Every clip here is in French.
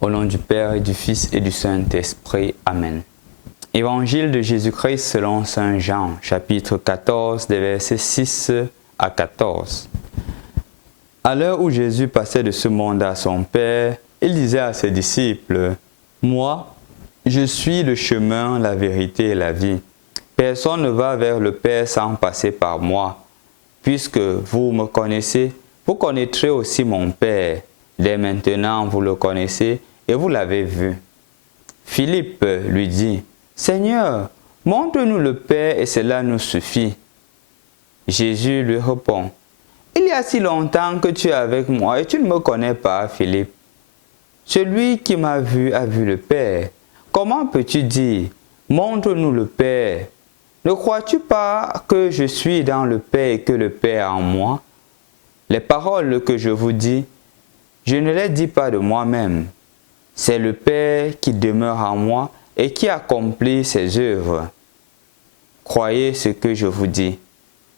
Au nom du Père et du Fils et du Saint-Esprit. Amen. Évangile de Jésus-Christ selon Saint Jean, chapitre 14, des versets 6 à 14. À l'heure où Jésus passait de ce monde à son Père, il disait à ses disciples, « Moi, je suis le chemin, la vérité et la vie. Personne ne va vers le Père sans passer par moi. Puisque vous me connaissez, vous connaîtrez aussi mon Père. Dès maintenant, vous le connaissez et vous l'avez vu. » Philippe lui dit, « Seigneur, montre-nous le Père et cela nous suffit. » Jésus lui répond, « Il y a si longtemps que tu es avec moi et tu ne me connais pas, Philippe. Celui qui m'a vu a vu le Père. Comment peux-tu dire, montre-nous le Père? Ne crois-tu pas que je suis dans le Père et que le Père en moi? Les paroles que je vous dis, je ne les dis pas de moi-même. C'est le Père qui demeure en moi et qui accomplit ses œuvres. Croyez ce que je vous dis.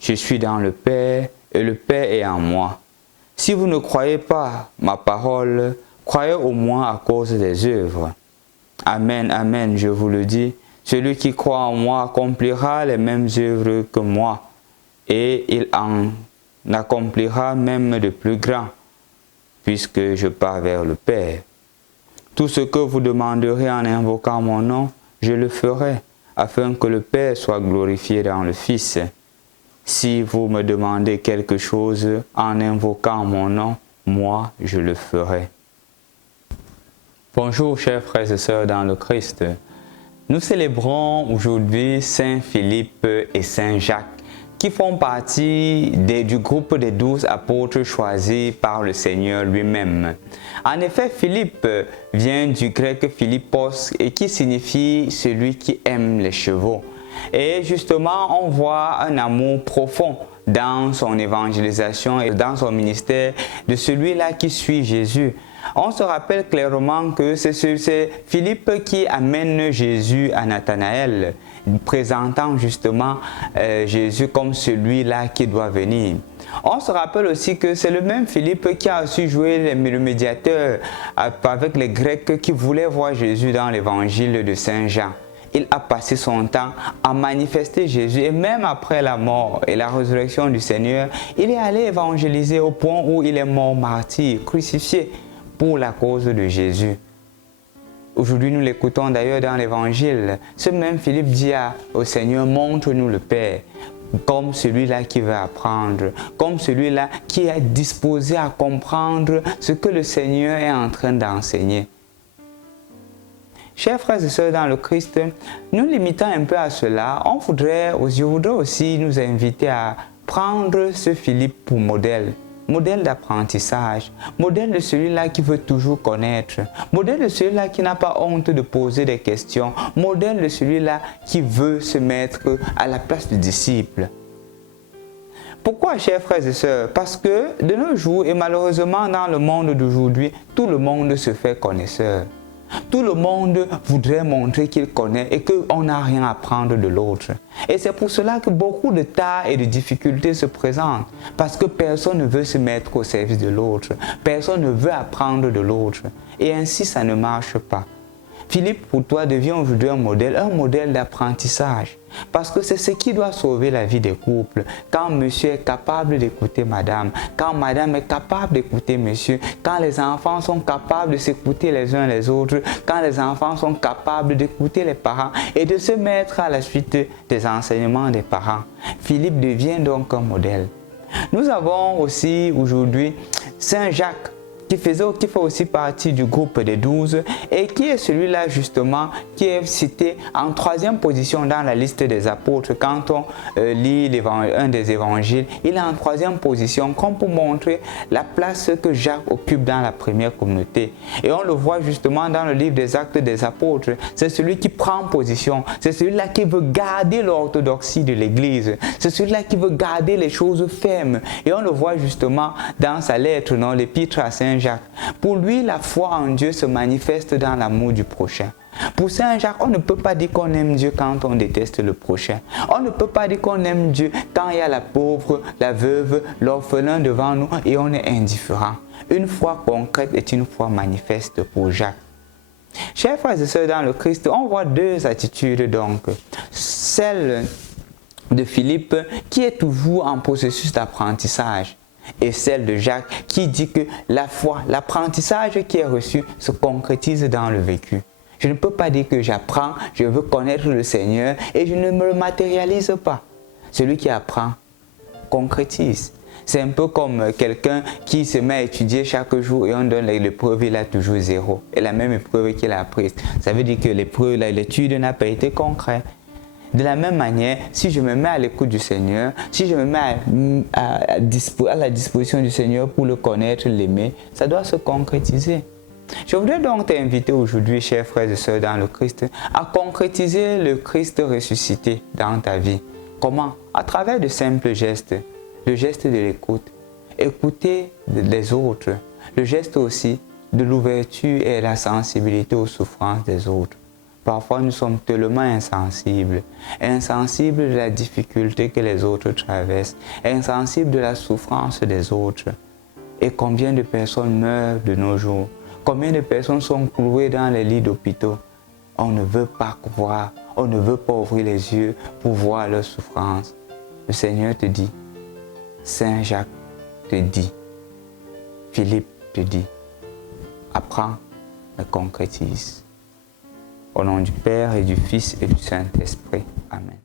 Je suis dans le Père et le Père est en moi. Si vous ne croyez pas ma parole, croyez au moins à cause des œuvres. Amen, amen, je vous le dis. Celui qui croit en moi accomplira les mêmes œuvres que moi, et il en accomplira même de plus grands, puisque je pars vers le Père. Tout ce que vous demanderez en invoquant mon nom, je le ferai, afin que le Père soit glorifié dans le Fils. Si vous me demandez quelque chose en invoquant mon nom, moi je le ferai. Bonjour chers frères et sœurs dans le Christ. Nous célébrons aujourd'hui Saint Philippe et Saint Jacques, qui font partie du groupe des 12 apôtres choisis par le Seigneur lui-même. En effet, Philippe vient du grec Philippos et qui signifie celui qui aime les chevaux. Et justement, on voit un amour profond dans son évangélisation et dans son ministère de celui-là qui suit Jésus. On se rappelle clairement que c'est Philippe qui amène Jésus à Nathanaël, présentant justement Jésus comme celui-là qui doit venir. On se rappelle aussi que c'est le même Philippe qui a su jouer le médiateur avec les Grecs qui voulaient voir Jésus dans l'évangile de Saint Jean. Il a passé son temps à manifester Jésus et même après la mort et la résurrection du Seigneur, il est allé évangéliser au point où il est mort martyr, crucifié pour la cause de Jésus. Aujourd'hui, nous l'écoutons d'ailleurs dans l'évangile. Ce même Philippe dit au Seigneur, montre-nous le Père, comme celui-là qui veut apprendre, comme celui-là qui est disposé à comprendre ce que le Seigneur est en train d'enseigner. Chers frères et sœurs dans le Christ, nous limitant un peu à cela, je voudrais aussi nous inviter à prendre ce Philippe pour modèle. Modèle d'apprentissage, modèle de celui-là qui veut toujours connaître, modèle de celui-là qui n'a pas honte de poser des questions, modèle de celui-là qui veut se mettre à la place du disciple. Pourquoi, chers frères et sœurs? Parce que de nos jours, et malheureusement dans le monde d'aujourd'hui, tout le monde se fait connaisseur. Tout le monde voudrait montrer qu'il connaît et qu'on n'a rien à prendre de l'autre. Et c'est pour cela que beaucoup de tas et de difficultés se présentent. Parce que personne ne veut se mettre au service de l'autre. Personne ne veut apprendre de l'autre. Et ainsi, ça ne marche pas. Philippe, pour toi, devient aujourd'hui un modèle d'apprentissage. Parce que c'est ce qui doit sauver la vie des couples. Quand monsieur est capable d'écouter madame, quand madame est capable d'écouter monsieur, quand les enfants sont capables de s'écouter les uns les autres, quand les enfants sont capables d'écouter les parents et de se mettre à la suite des enseignements des parents. Philippe devient donc un modèle. Nous avons aussi aujourd'hui Saint Jacques, qui fait aussi partie du groupe des 12 et qui est celui-là justement qui est cité en 3e position dans la liste des apôtres. Quand on lit un des évangiles, il est en 3e position comme pour montrer la place que Jacques occupe dans la première communauté. Et on le voit justement dans le livre des Actes des apôtres. C'est celui qui prend position, c'est celui-là qui veut garder l'orthodoxie de l'Église, c'est celui-là qui veut garder les choses fermes. Et on le voit justement dans sa lettre, dans l'épître à Saint Jacques. Pour lui, la foi en Dieu se manifeste dans l'amour du prochain. Pour Saint Jacques, on ne peut pas dire qu'on aime Dieu quand on déteste le prochain. On ne peut pas dire qu'on aime Dieu quand il y a la pauvre, la veuve, l'orphelin devant nous et on est indifférent. Une foi concrète est une foi manifeste pour Jacques. Chers frères et sœurs dans le Christ, on voit deux attitudes donc. Celle de Philippe qui est toujours en processus d'apprentissage et celle de Jacques qui dit que la foi, l'apprentissage qui est reçu se concrétise dans le vécu. Je ne peux pas dire que j'apprends, je veux connaître le Seigneur et je ne me le matérialise pas. Celui qui apprend concrétise. C'est un peu comme quelqu'un qui se met à étudier chaque jour et on donne l'épreuve, il a toujours 0. Et la même épreuve qu'il a apprise. Ça veut dire que l'épreuve, l'étude n'a pas été concrète. De la même manière, si je me mets à l'écoute du Seigneur, si je me mets à la disposition du Seigneur pour le connaître, l'aimer, ça doit se concrétiser. Je voudrais donc t'inviter aujourd'hui, chers frères et sœurs dans le Christ, à concrétiser le Christ ressuscité dans ta vie. Comment? À travers de simples gestes. Le geste de l'écoute. Écouter les autres. Le geste aussi de l'ouverture et la sensibilité aux souffrances des autres. Parfois, nous sommes tellement insensibles. Insensibles de la difficulté que les autres traversent. Insensibles de la souffrance des autres. Et combien de personnes meurent de nos jours? Combien de personnes sont clouées dans les lits d'hôpitaux? On ne veut pas voir, on ne veut pas ouvrir les yeux pour voir leurs souffrances. Le Seigneur te dit, Saint Jacques te dit, Philippe te dit, apprends, mais concrétise. Au nom du Père et du Fils et du Saint-Esprit. Amen.